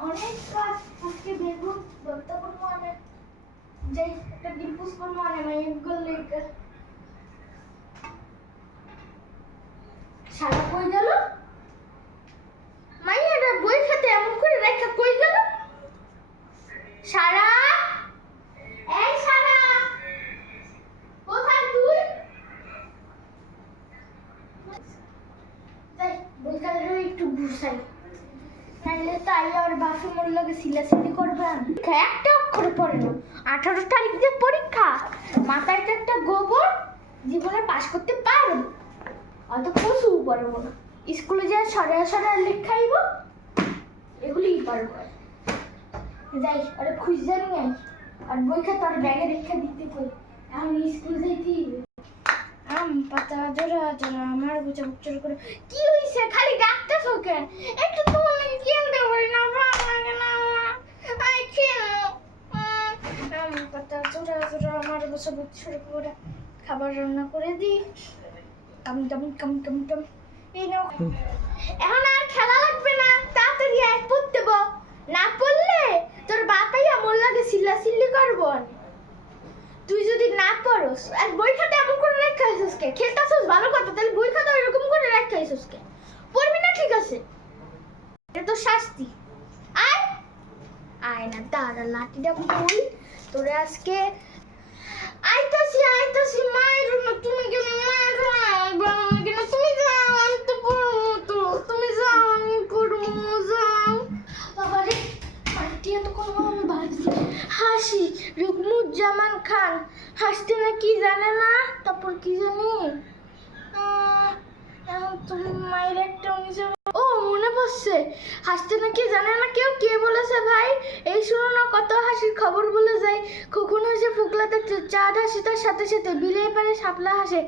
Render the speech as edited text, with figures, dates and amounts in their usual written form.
অনেক কাজ আজকে বেগুন ভর্তা করবো অনেক যাই একটা ডিম পুষ করবো অনেক এগুলো সারা কই গেল মাইয়াটা বই খেতে এমন করে রেখা কই গেল সারা এই সারা কোথায় তুই যাই বই খেতে একটু ঘুষাই নাইলে তাই আর বাসে মোর লগে সিলাসিলি করবে একটা অক্ষরে পড়ে না 18 তারিখ যে পরীক্ষা মাথায় তো একটা গোবর জীবনে পাস করতে পারো অত কসু পারবো না স্কুলে যা সরে সরে লেখাইব এগুলিই পারবো যাই আরে খুঁজে নিয়ে আই আর বই খাতা আর ব্যাগে রেখে দিতে কই এখন স্কুল যাইতে পাতা জোড়া জোড়া আমার বুঝা বুকচর করে কি হইছে খালি ডাকতেছো কেন একটু তোমার কেন দেব না ভালো লাগে না আই কেন পাতা জোড়া জোড়া আমার বুঝা বুকচর করে খাবার রান্না করে দি কাম কাম কাম কাম কাম এই নাও এখন আর খেলা লাগবে না তাড়াতাড়ি আয় পড়তে বল না পড়লে তোর বাপাই আমার লাগে সিল্লাসিল্লি করবো তুই যদি না পড়স আর বই খাতা এমন করে রাখাইছিস কে খেলতাছিস ভালো কথা তাহলে বই খাতা এরকম করে রাখাইছিস কে পড়বি না ঠিক আছে এটা তো শাস্তি আয় আয় না দাঁড়া লাঠিটা বই তোরে আজকে আইতাছি মায়ের না তুমি গেলে মায়ের কেন তুমি যাও আমি তো পড়বো তো তুমি যাও আমি পড়বো যাও বাবা রে আন্টি এত কোনো ভাবছি হাসি রুকমুজ্জামান খান হাসতে না কি জানে না তারপর কি জানি এখন তুমি মায়ের একটা ও মনে পড়ছে হাসতে না কি জানে না কেউ কে বলেছে ভাই এই শুনো না কত হাসির খবর বলে যায় কখনো এসে ফুকলাতে চাঁদ হাসি তার সাথে সাথে বিলে পারে শাপলা হাসে